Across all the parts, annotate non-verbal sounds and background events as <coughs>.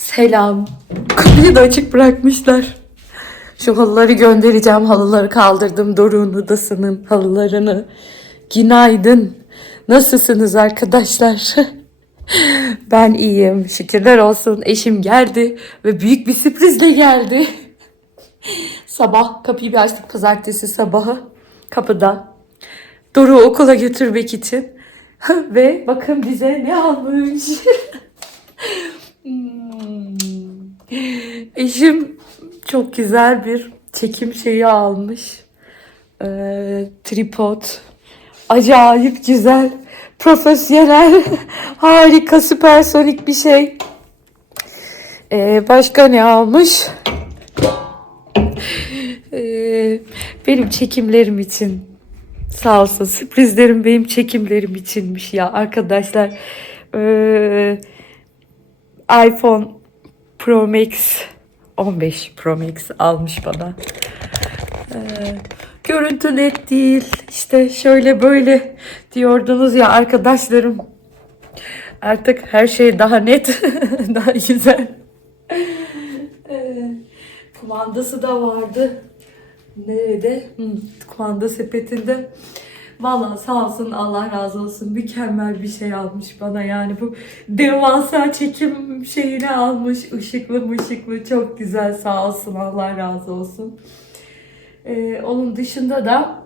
Selam. Kapıyı da açık bırakmışlar. Şu halıları göndereceğim. Halıları kaldırdım. Doruk'un odasının halılarını. Günaydın. Nasılsınız arkadaşlar? <laughs> Ben iyiyim. Şükürler olsun. Eşim geldi ve büyük bir sürprizle geldi. <laughs> Sabah kapıyı bir açtık pazartesi sabahı. Kapıda. Doruk'u okula götürmek için. <laughs> ve bakın bize ne almış. Eşim çok güzel bir çekim şeyi almış. Ee, tripod. Acayip güzel. Profesyonel. <laughs> harika süpersonik bir şey. Ee, başka ne almış? Ee, benim çekimlerim için. Sağ olsun sürprizlerim benim çekimlerim içinmiş ya arkadaşlar. Ee, iPhone Pro Max 15 Pro Max almış bana. Ee, görüntü net değil. İşte şöyle böyle diyordunuz ya arkadaşlarım. Artık her şey daha net, <laughs> daha güzel. Ee, kumandası da vardı. Nerede? Hı, kumanda sepetinde. Valla sağ olsun Allah razı olsun mükemmel bir şey almış bana yani bu devasa çekim şeyini almış ışıklı mışıklı çok güzel sağ olsun Allah razı olsun. Ee, onun dışında da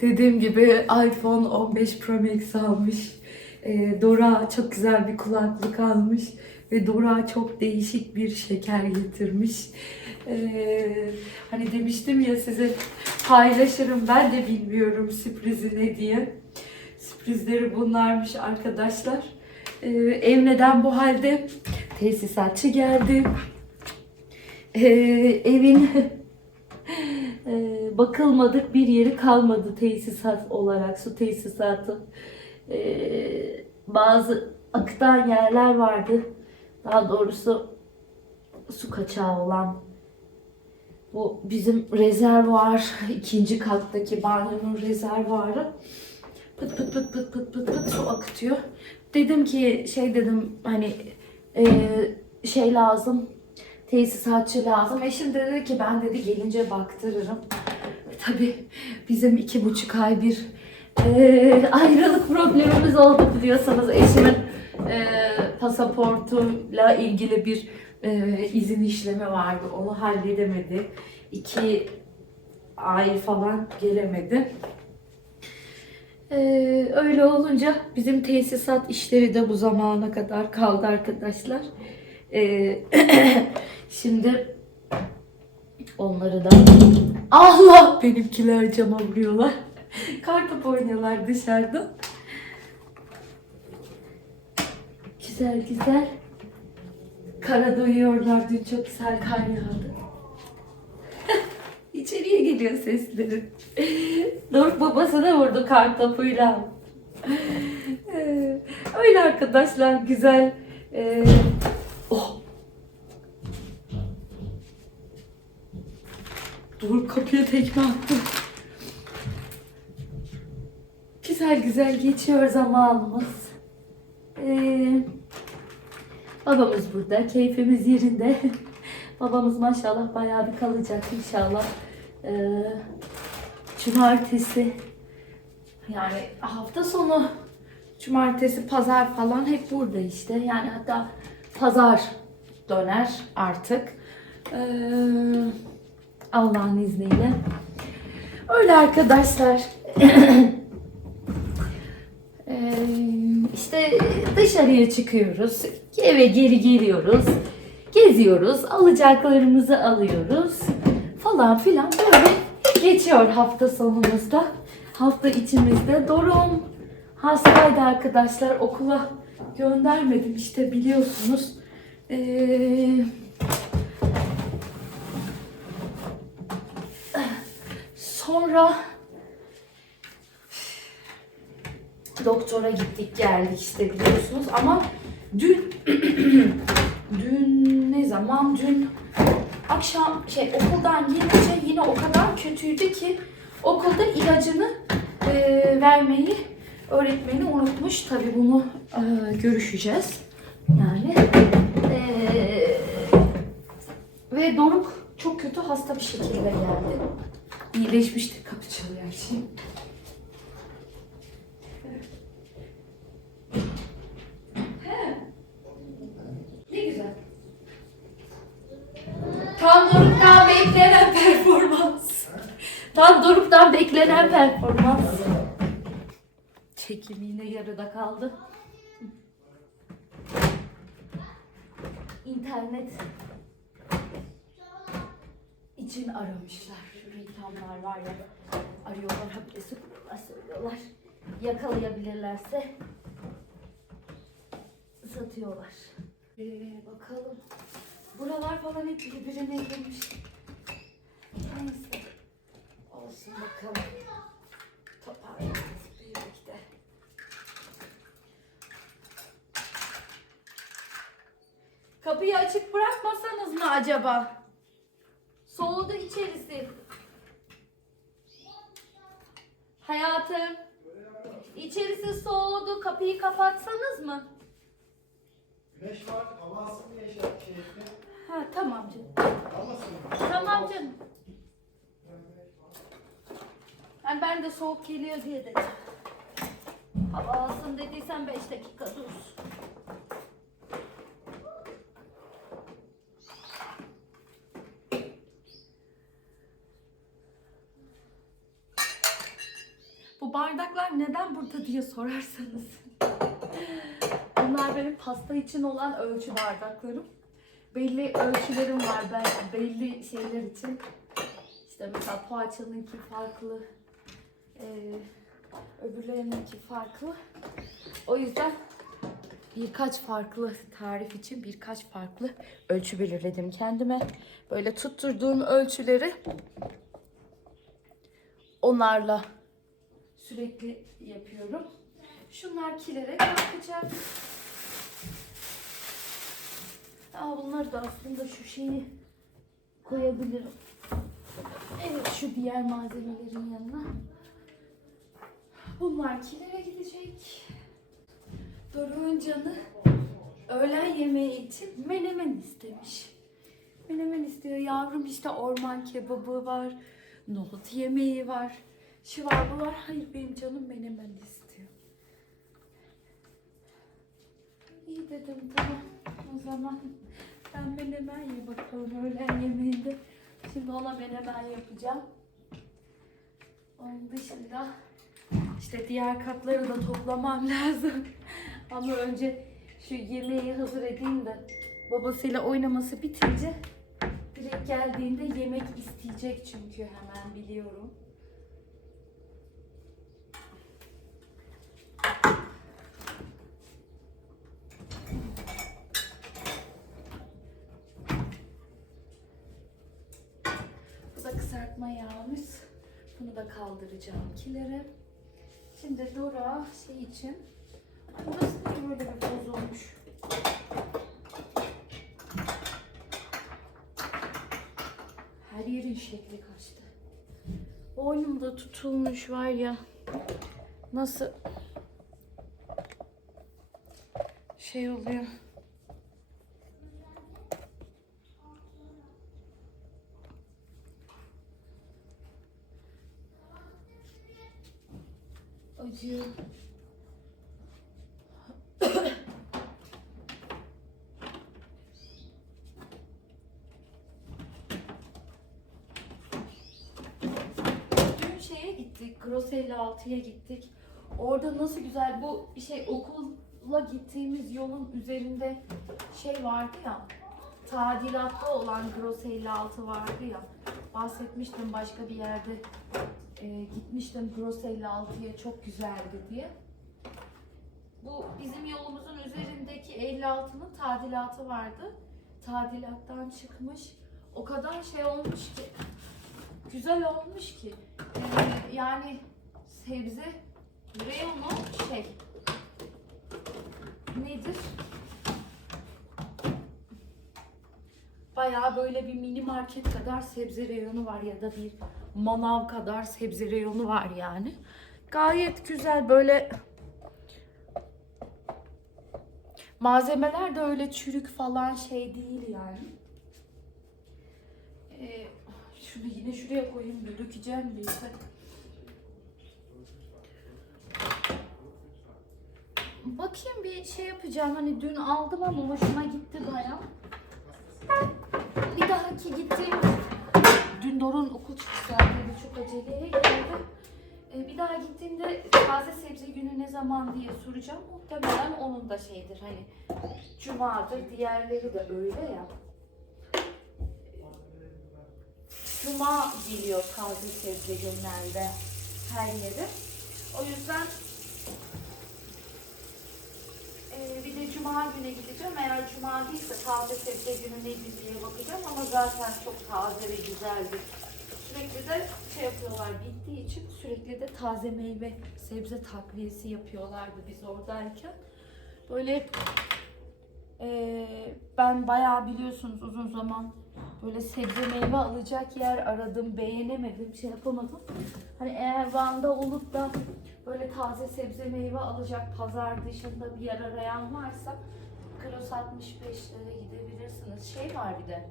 dediğim gibi iPhone 15 Pro Max almış. Ee, Dora çok güzel bir kulaklık almış ve Dora çok değişik bir şeker getirmiş. Ee, hani demiştim ya size paylaşırım ben de bilmiyorum sürprizi ne diye. Sürprizleri bunlarmış arkadaşlar. Ee, ev neden bu halde? Tesisatçı geldi. Ee, evin <laughs> e, bakılmadık bir yeri kalmadı tesisat olarak su tesisatı. Ee, bazı akıtan yerler vardı. Daha doğrusu su kaçağı olan bu bizim rezervuar <laughs> ikinci kattaki banyonun rezervuarı pıt pıt pıt pıt pıt pıt pıt su akıtıyor. Dedim ki şey dedim hani e, şey lazım tesisatçı lazım. Eşim de dedi ki ben dedi gelince baktırırım. Tabii bizim iki buçuk ay bir e, ayrılık problemimiz oldu biliyorsanız eşimin e, pasaportuyla ilgili bir e, izin işlemi vardı. Onu halledemedi. İki ay falan gelemedi. E, öyle olunca bizim tesisat işleri de bu zamana kadar kaldı arkadaşlar. E, <clears throat> şimdi onları da Allah benimkiler cama vuruyorlar. <laughs> Kartop oynuyorlar dışarıda. Güzel güzel. Karada uyuyorlar. Dün çok güzel kar yağdı. <laughs> İçeriye geliyor sesleri. Doruk babasına vurdu kar topuyla. Ee, Öyle arkadaşlar güzel. Ee, oh. Doruk kapıya tekme attı. Güzel güzel geçiyor zamanımız. Ee, babamız burada, keyfimiz yerinde. <laughs> babamız maşallah bayağı bir kalacak inşallah. Ee, cumartesi, yani hafta sonu, cumartesi, pazar falan hep burada işte. Yani hatta pazar döner artık. Ee, Allah'ın izniyle. Öyle arkadaşlar. <clears throat> işte dışarıya çıkıyoruz, eve geri geliyoruz, geziyoruz, alacaklarımızı alıyoruz falan filan böyle geçiyor hafta sonumuzda, hafta içimizde. Dorum hastaydı arkadaşlar, okula göndermedim işte biliyorsunuz. Ee, sonra doktora gittik geldik işte biliyorsunuz ama dün <clears throat> dün ne zaman dün akşam şey okuldan gelince yine o kadar kötüydü ki okulda ilacını e, vermeyi öğretmeni unutmuş tabi bunu e, görüşeceğiz yani e, Ve Doruk çok kötü hasta bir şekilde geldi. İyileşmiştir kapı çalıyor her şey. He. Ne güzel. Tam Doruk'tan beklenen performans. Tam Doruk'tan beklenen performans. Çekim yine yarıda kaldı. İnternet için aramışlar. Reklamlar var ya. Arıyorlar habire söylüyorlar söylüyorlar. Yakalayabilirlerse satıyorlar. Ee, bakalım. Buralar falan hep birbirine girmiş. Neyse. Olsun bakalım. Toparlarız birlikte. Kapıyı açık bırakmasanız mı acaba? Soğudu içerisi. Hayatım. İçerisi soğudu. Kapıyı kapatsanız mı? Güneş var, hava alsın diye şey, şey. Ha tamam canım. Tamam canım. Yani ben de soğuk geliyor diye dedim. Hava alsın dediysen 5 dakika dursun. Bu bardaklar neden burada diye sorarsanız. Bunlar benim pasta için olan ölçü bardaklarım. Belli ölçülerim var ben belli şeyler için. İşte mesela poğaçanınki farklı. Ee, öbürlerininki farklı. O yüzden birkaç farklı tarif için birkaç farklı ölçü belirledim kendime. Böyle tutturduğum ölçüleri onlarla sürekli yapıyorum. Şunlar kilere kalkacak. Aa, bunları da aslında şu şeyi koyabilirim. Evet şu diğer malzemelerin yanına. Bunlar kilere gidecek. Doruk'un canı öğlen yemeği için menemen istemiş. Menemen istiyor yavrum işte orman kebabı var. Nohut yemeği var. Şu var. Hayır benim canım menemen istiyor. İyi dedim tamam. O zaman sen menemen ye bakalım öğlen yemeğinde. Şimdi ona menemen yapacağım. Onun dışında işte diğer katları da toplamam <laughs> lazım. Ama önce şu yemeği hazır edeyim de babasıyla oynaması bitince direkt geldiğinde yemek isteyecek çünkü hemen biliyorum. Bu da kısaltma yağımız. Bunu da kaldıracağım kilere. Şimdi Dora şey için. Ay burası niye böyle bir toz olmuş? Her yerin şekli kaçtı. Boynumda tutulmuş var ya. Nasıl şey oluyor. Acıyor. Dün şeye gittik, Gross 56'ya gittik. Orada nasıl güzel bu şey okula gittiğimiz yolun üzerinde şey vardı ya. Tadilatta olan Gross 56 vardı ya. Bahsetmiştim başka bir yerde e, gitmiştim Gross 56'ya çok güzeldi diye. Bu bizim yolumuzun üzerindeki 56'nın tadilatı vardı. Tadilattan çıkmış. O kadar şey olmuş ki güzel olmuş ki. Ee, yani sebze reyonu şey nedir? Bayağı böyle bir mini market kadar sebze reyonu var ya da bir manav kadar sebze reyonu var yani. Gayet güzel böyle malzemeler de öyle çürük falan şey değil yani. Ee, şunu yine şuraya koyayım da dökeceğim bir işte. Bakayım bir şey yapacağım. Hani dün aldım ama hoşuma gitti baya. Bir dahaki gittiğim dün Doruk'un okul çıkışı saatleri çok aceleye geldi. Ee, bir daha gittiğimde taze sebze günü ne zaman diye soracağım. Muhtemelen onun da şeydir hani cumadır. Diğerleri de öyle ya. Cuma geliyor taze sebze günlerde her yere. O yüzden ee, bir de cuma güne gideceğim. Eğer cuma değilse taze sebze günü nedir diye bakacağım ama zaten çok taze ve güzeldi. Sürekli de şey yapıyorlar bittiği için sürekli de taze meyve sebze takviyesi yapıyorlardı biz oradayken. Böyle ee, ben bayağı biliyorsunuz uzun zaman böyle sebze meyve alacak yer aradım, beğenemedim, şey yapamadım. Hani eğer Van'da olup da böyle taze sebze meyve alacak pazar dışında bir yer arayan varsa Kilos 65'lere gidebilirsiniz. Şey var bir de.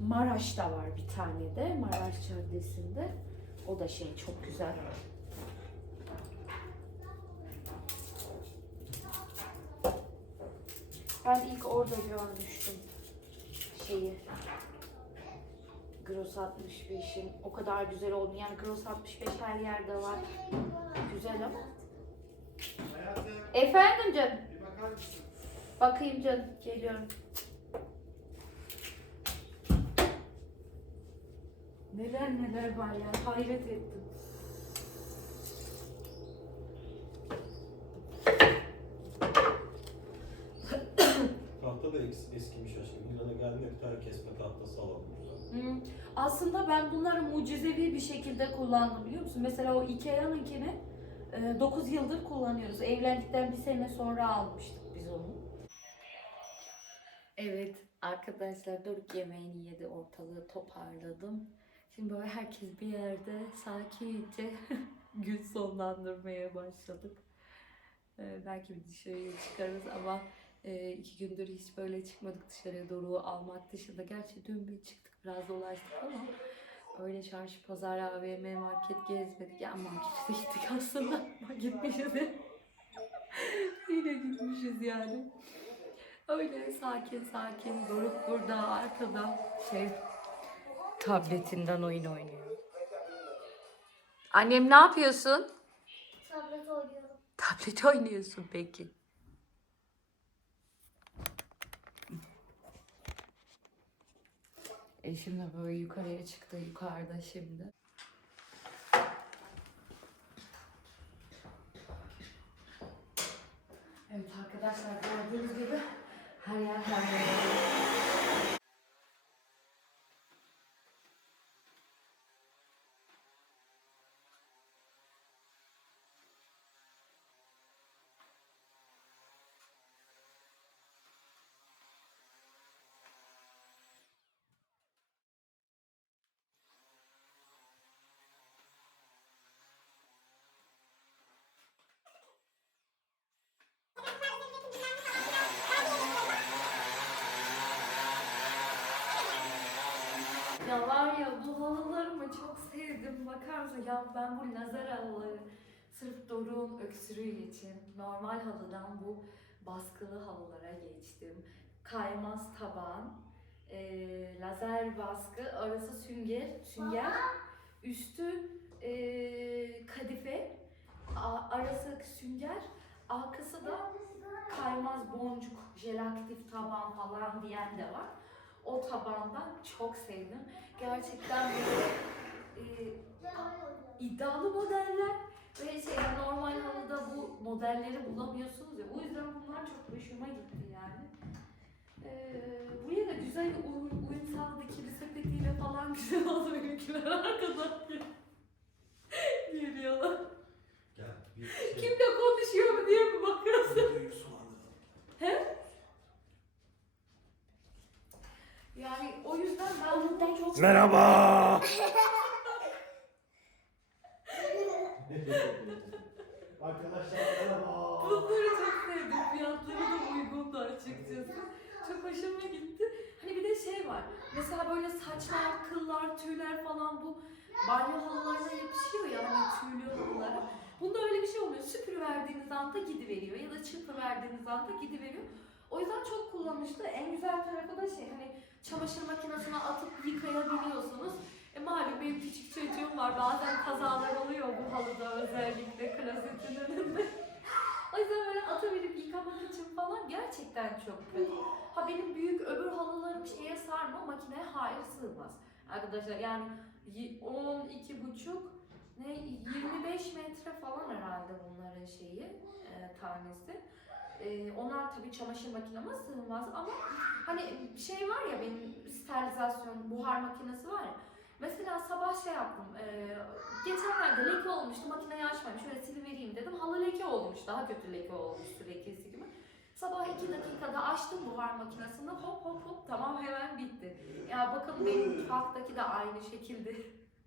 Maraş'ta var bir tane de. Maraş Caddesi'nde. O da şey çok güzel. Ben ilk orada görmüştüm şeyi. Gross 65'in o kadar güzel olduğunu. Yani Gross 65 her yerde var. Güzel ama. Efendim canım. Bakayım canım. Geliyorum. Neler neler var ya. Hayret ettim. Bir tane kesme tahtası alalım. Hmm, Aslında ben bunları mucizevi bir şekilde kullandım biliyor musun? Mesela o Ikea'nınkini 9 yıldır kullanıyoruz. Evlendikten bir sene sonra almıştık biz onu. Evet arkadaşlar Doruk yemeğini yedi ortalığı toparladım. Şimdi böyle herkes bir yerde sakince <laughs> gün sonlandırmaya başladık. Ee, belki bir dışarıya çıkarız ama e, iki gündür hiç böyle çıkmadık dışarıya Doruk'u almak dışında. Gerçi dün bir çıktık biraz dolaştık ama öyle çarşı, pazar, AVM, market gezmedik. Ya markete gittik <laughs> aslında gitmişiz. <laughs> Yine gitmişiz yani. Öyle sakin sakin Doruk burada arkada şey tabletinden oyun oynuyor. Annem ne yapıyorsun? Tablet oynuyorum. Tablet oynuyorsun peki. Eşim de böyle yukarıya çıktı yukarıda şimdi. Evet arkadaşlar gördüğünüz gibi her yer her yer. Ya halılarımı çok sevdim. Bakar mısın? Ya ben bu nazar halıları sırf Doruk'un öksürüğü için normal halıdan bu baskılı halılara geçtim. Kaymaz taban, e, lazer baskı, arası sünger, sünger, üstü e, kadife, a- arası sünger, arkası da kaymaz boncuk, jelaktif taban falan diyen de var. O tabandan çok sevdim. Gerçekten böyle e, iddialı modeller ve şey normal halıda bu modelleri bulamıyorsunuz ya. O yüzden bunlar çok hoşuma gitti yani. Ee, buraya da güzel uyum, sağladı. Kili sepetiyle falan <laughs> güzel oldu benimkiler arkadan geliyorlar. Gel. Bir şey. Kimle konuşuyor mu diye mi bakıyorsun? Videoyu sonlandıralım. Yani o yüzden ben bunu çok Merhaba. Arkadaşlar merhaba. Bunları çok sevdim. Fiyatları da uygundu açıkçası. çok hoşuma gitti. Hani bir de şey var. Mesela böyle saçlar, kıllar, tüyler falan bu banyo halılarına yapışıyor ya hani tüylü halılara. Bunda öyle bir şey olmuyor. Süpürü verdiğiniz anda gidiveriyor ya da çırpı verdiğiniz anda gidiveriyor. O yüzden çok kullanışlı. En güzel tarafı da şey hani çamaşır makinesine atıp yıkayabiliyorsunuz. E malum benim küçük çocuğum var. Bazen kazalar oluyor bu halıda özellikle klozetin önünde. <laughs> O yüzden böyle atabilip yıkamak için falan gerçekten çok kötü. Ha benim büyük öbür halılarım şeye sarma makineye hayır sığmaz. Arkadaşlar yani y- 12 buçuk ne 25 metre falan herhalde bunların şeyi e, tanesi. E, onlar tabii çamaşır makineme sığmaz ama hani şey var ya benim sterilizasyon buhar makinesi var ya. Mesela sabah şey yaptım. E, geçenlerde leke olmuştu. Makineyi açmayayım. Şöyle silivereyim dedim. Halı leke olmuş. Daha kötü leke olmuştu lekesi gibi. Sabah iki dakikada açtım buhar makinesini. Hop hop hop tamam hemen bitti. Ya bakın benim mutfaktaki de aynı şekilde <laughs>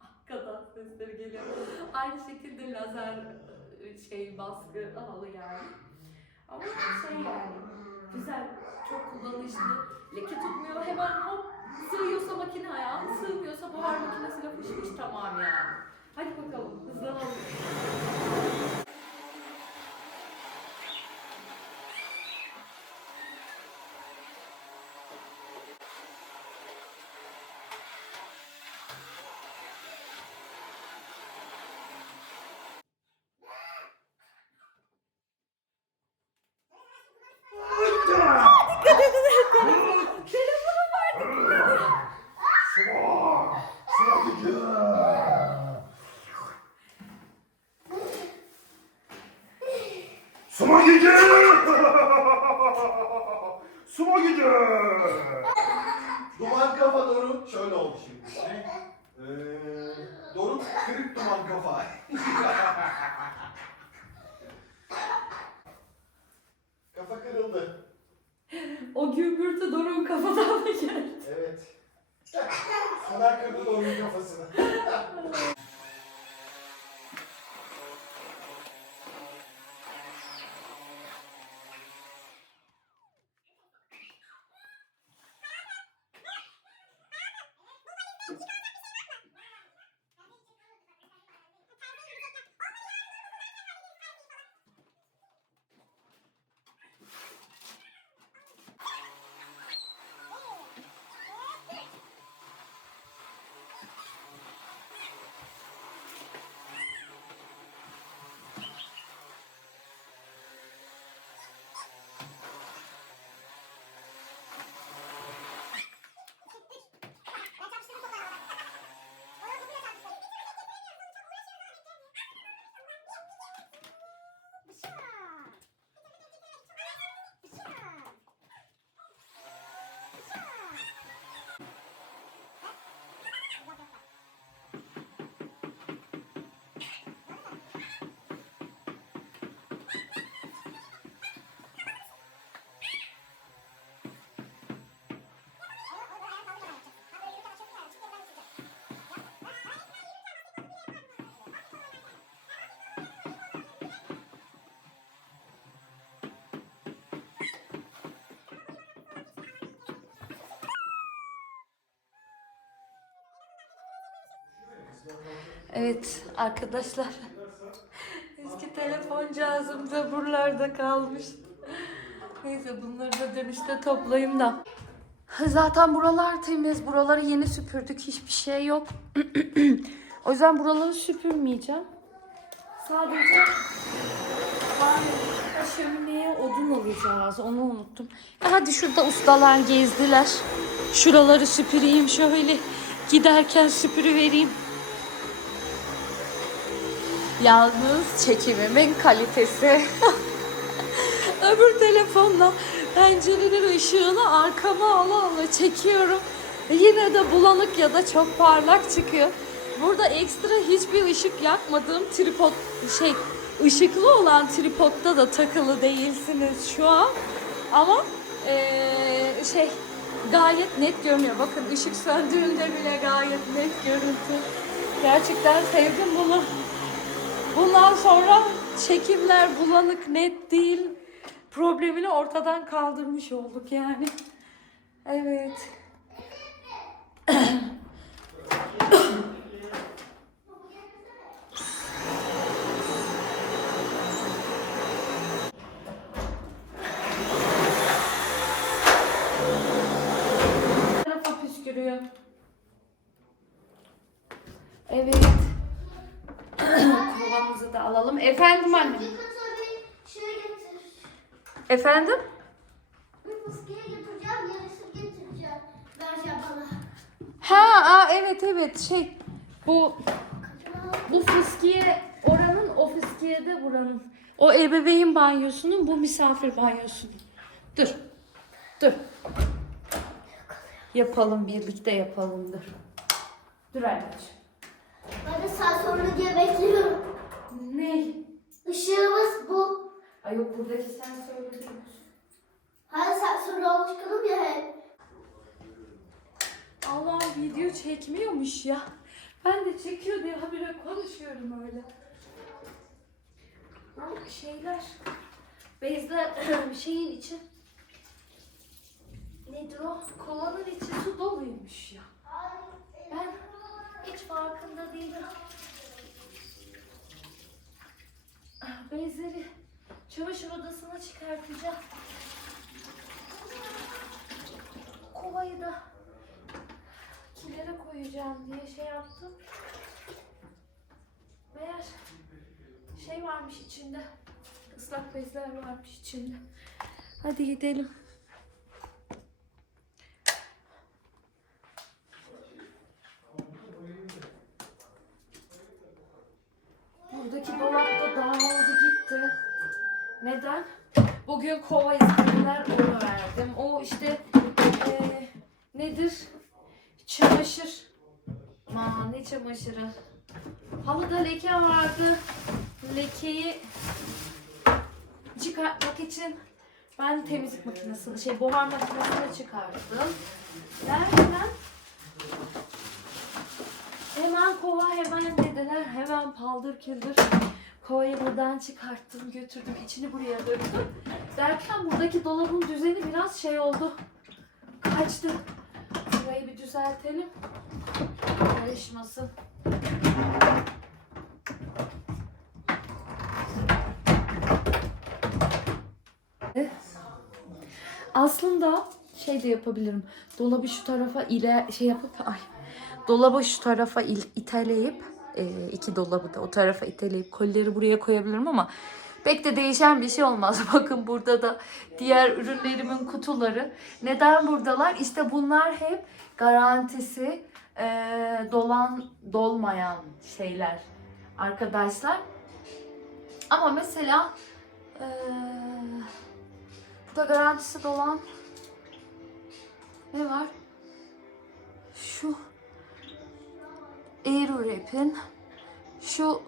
arkadan sesleri geliyor. Aynı şekilde lazer e, şey baskı halı yani. Ama şey yani güzel, çok kullanışlı. Leke tutmuyor hemen hop sığıyorsa makine ayağı, sığmıyorsa buhar makinesiyle fışmış tamam yani. Hadi bakalım hızlanalım. Gümbürtü Doruk'un kafadan mı geldi? Evet. Soner kırdı Doruk'un kafasını. <laughs> Evet arkadaşlar. Eski telefon cihazım da buralarda kalmış. Neyse bunları da dönüşte toplayayım da. Zaten buralar temiz. Buraları yeni süpürdük. Hiçbir şey yok. <clears throat> o yüzden buraları süpürmeyeceğim. Sadece şömineye odun alacağız. Onu unuttum. E Hadi şurada ustalar gezdiler. Şuraları süpüreyim şöyle. Giderken süpürüvereyim. Yalnız çekimimin kalitesi. <laughs> Öbür telefonla pencerenin ışığını arkama ala ala çekiyorum. Yine de bulanık ya da çok parlak çıkıyor. Burada ekstra hiçbir ışık yakmadığım tripod şey ışıklı olan tripodda da takılı değilsiniz şu an. Ama eee, şey gayet net görünüyor. Bakın ışık söndüğünde bile gayet net görüntü. Gerçekten sevdim bunu. Bundan sonra çekimler bulanık net değil problemini ortadan kaldırmış olduk yani. Evet. Tarafa. Evet. Da alalım. Efendim annem. Efendim? Ha, aa, evet evet şey bu bu fıskiye oranın o fıskiye de buranın. O ebeveyn banyosunun bu misafir banyosunun. Dur. Dur. Yapalım birlikte yapalım dur. Dur anneciğim. Ben de saat sonra diye bekliyorum. Ne? Işığımız bu. Ay yok buradaki sen söyledin. Her saat sonra alışkınım ya hep. Allah video çekmiyormuş ya. Ben de çekiyor diye habire konuşuyorum öyle. Bu şeyler bezler <clears throat> şeyin içi nedir o? Kovanın içi su doluymuş ya. Ben hiç farkında değilim. Bezleri çamaşır odasına çıkartacağım. Kovayı da kilere koyacağım diye şey yaptım. Meğer şey varmış içinde. Islak bezler varmış içinde. Hadi gidelim. Bugün kova istediler onu verdim. O işte eee, nedir? Çamaşır. Aman ne çamaşırı. Halıda leke vardı. Lekeyi çıkartmak için ben temizlik makinesini, şey buhar makinesini çıkarttım. Derken hemen kova hemen dediler. Hemen paldır küldür kovayı buradan çıkarttım götürdüm. içini buraya döktüm. Derken buradaki dolabın düzeni biraz şey oldu. Kaçtı. Burayı bir düzeltelim. Karışmasın. Aslında şey de yapabilirim. Dolabı şu tarafa ile şey yapıp ay dolabı şu tarafa il, iteleyip iki dolabı da o tarafa iteleyip kolileri buraya koyabilirim ama pek de değişen bir şey olmaz. <laughs> Bakın burada da diğer ürünlerimin kutuları. Neden buradalar? İşte bunlar hep garantisi e, dolan dolmayan şeyler arkadaşlar. Ama mesela e, burada garantisi dolan ne var? Şu Aerorap'in şu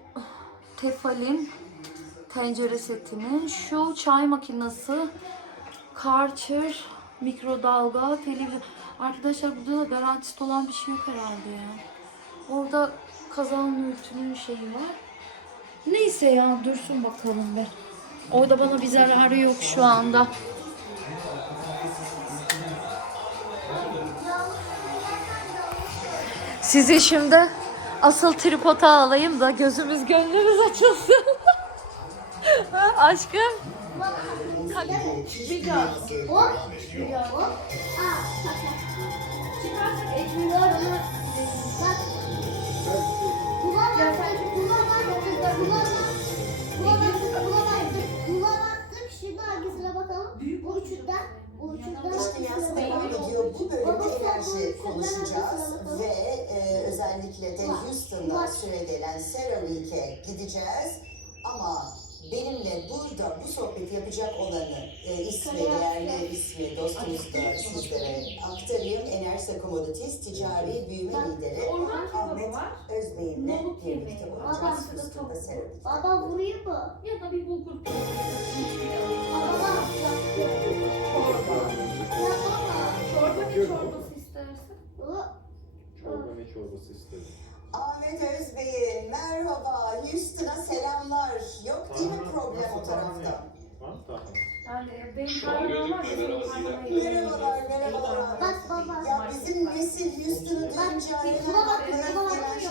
Tefal'in tencere setinin şu çay makinesi Karcher mikrodalga televizyon arkadaşlar burada da garantisi olan bir şey yok herhalde ya. Orada kazan örtünün şeyi var. Neyse ya dursun bakalım be. Orada bana bir zararı yok şu anda. Sizi şimdi asıl tripota alayım da gözümüz gönlümüz açılsın. Aşkım. Bulamazdık, bulamazdık. Bulamazdık. Şimdi hangisine bakalım? Bu üçünden. Ediyor. Bu bölümde enerji konuşacağız ve e, özellikle de Bak, Houston'dan bak. süregelen Ceramic'e gideceğiz. Ama benimle burada bu sohbeti yapacak olanı, e, ismi, değerli ismi, dostumuzu da sizlere aktarayım. Enerjisa Commodities ticari büyüme lideri Ahmet Özbey'inle birlikte olacağız Houston'da Ceramic'te. Baba vurayım mı? Ya da bir bulgur. Baba Çorba. Ya baba. Çorba ne çorbası istersin? Baba. Çorba ne çorbası istedim. Ahmet Özbey'in merhaba Houston'a selamlar. Yok değil mi problem o tarafta? Yani benim var. Merhabalar, merhabalar. Bak baba. Ya bizim nesil Houston'u duyunca Bak, hemen buna bak, buna bak. gelen şey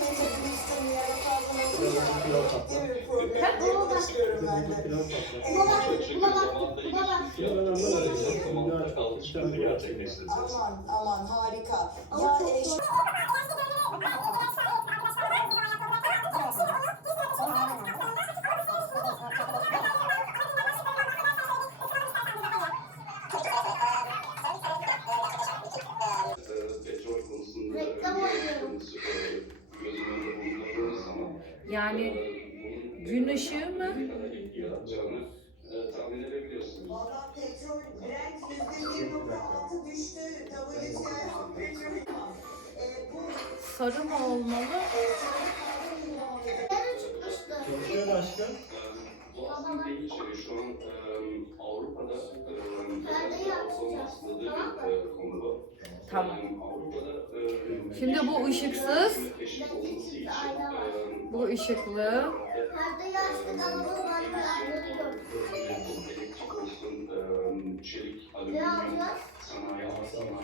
tabii Houston ya da kavgalar Biraz bir pilav patlat. Değil mi? Problemle uğraşıyorum ben Bir de. pilav patlat. Buna bak, buna bak, buna bak. Şunu ben anlamadım. Aman aman harika. Ama Ya çok Yani gün ışığı mı? yaratacağını e, tahmin edebiliyorsunuz. Valla petrol Brent yüzde 1.6 düştü. WTI petrol. E, bu Sarı mı olmalı? e. Çalışıyor aşkım? Bu aslında değil şey şu an e, Avrupa'da e, Perdeyi açacağız, bir tamam mı? Tamam. E, Şimdi bu ışıksız, bu ışıklı.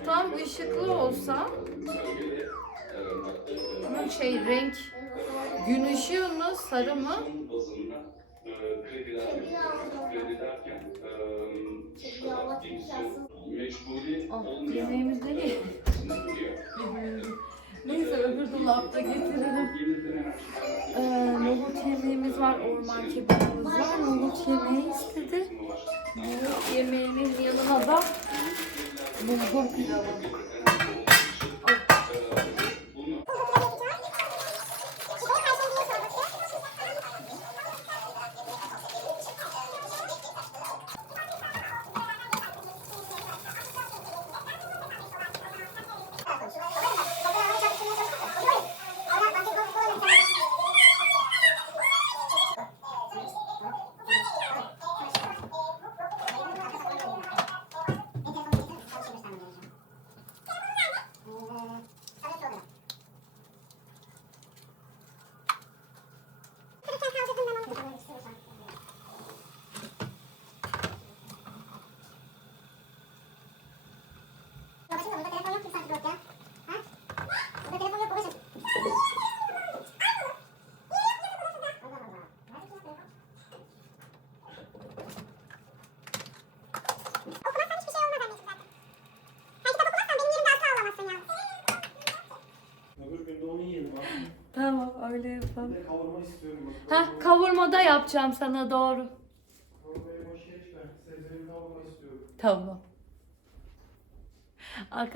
Tam ışıklı olsa ama şey renk gün ışığı mı sarı mı? E, krediler kredi derken e, mecburi Ah, olmayan yemeğimiz giriyor. Neyse öbür dolapta getiririm. Ee, nohut yemeğimiz var, orman kebabımız var. Nohut yemeği istedi. Nohut yemeğinin yanına da bulgur pilavı. Öbür gün de onu yiyelim abi. Tamam öyle yapalım. Bir de kavurma istiyorum. Heh kavurma da yapacağım sana doğru. Kavurmayı boş geç ben. Sebzeli kavurma istiyorum. Tamam.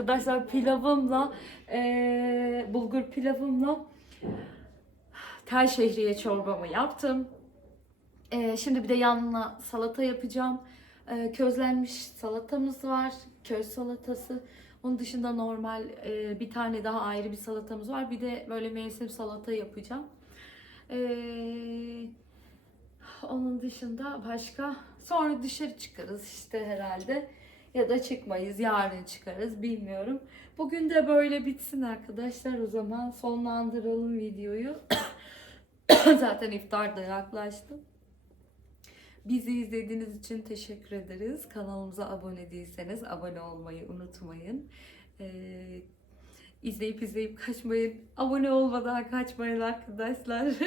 Arkadaşlar pilavımla eee, bulgur pilavımla tel şehriye çorbamı yaptım. Eee, şimdi bir de yanına salata yapacağım. Eee, közlenmiş salatamız var. Köz salatası. Onun dışında normal eee, bir tane daha ayrı bir salatamız var. Bir de böyle mevsim salata yapacağım. Eee, onun dışında başka sonra dışarı çıkarız işte herhalde. Ya da çıkmayız. Yarın çıkarız. Bilmiyorum. Bugün de böyle bitsin arkadaşlar. O zaman sonlandıralım videoyu. <coughs> Zaten iftar da yaklaştı. Bizi izlediğiniz için teşekkür ederiz. Kanalımıza abone değilseniz abone olmayı unutmayın. Ee, izleyip izleyip kaçmayın. Abone olmadan kaçmayın arkadaşlar. <laughs>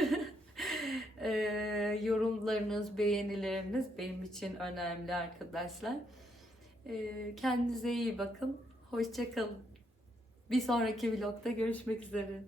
Ee, yorumlarınız, beğenileriniz benim için önemli arkadaşlar. Ee, kendinize iyi bakın. Hoşçakalın. Bir sonraki vlogda görüşmek üzere.